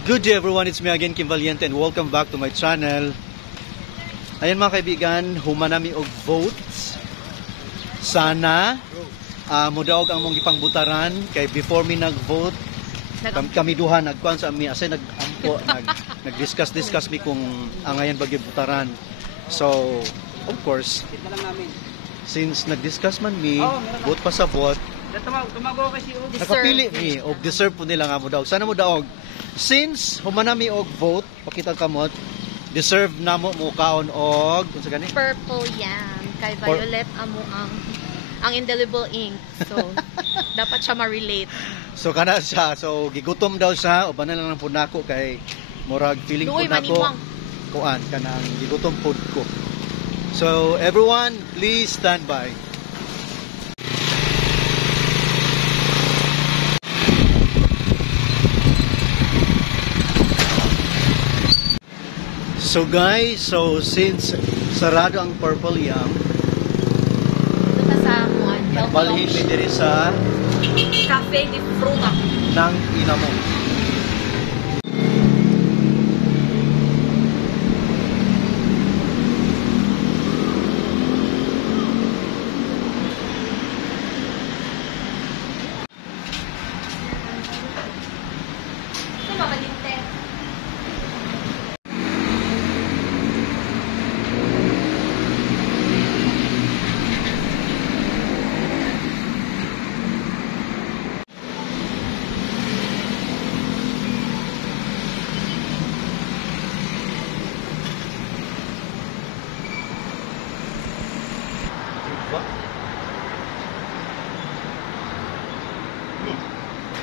Good day everyone, it's me again, Kim Valiente, and welcome back to my channel. Ayan mga kaibigan, humanami og votes. Sana mudaog ang mong ipangbutaran kay before mi nag-vote, kami duha nagkuan sa mi asay nag-discuss mi kung angayan bagyo butaran. So, of course, since nag-discuss man mi, vote pa sa vote, nakapili mi og deserve po nila nga mo daog. Sana mo daog. Since humanami og vote, pakita kamot, deserve namo mo kaon og kung sa gani? Purple yam kay violet amo ang indelible ink. So dapat siya ma-relate. So kana siya, so gigutom daw siya o banan lang pud nako kay murag feeling ko nako kuan kanang gigutom pud ko. So everyone, please stand by. So guys, so since sarado ang purple yam, ito sa amuan, balhin mi diri sa cafe ni Fruta ng inamo. Ito mabalinte.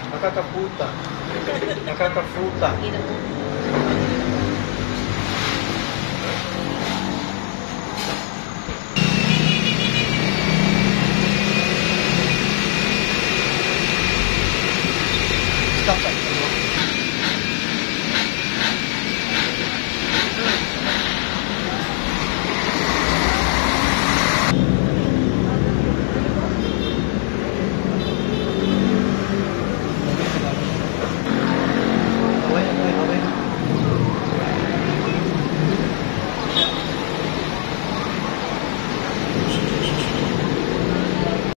Nakakaputa. Nakakaputa.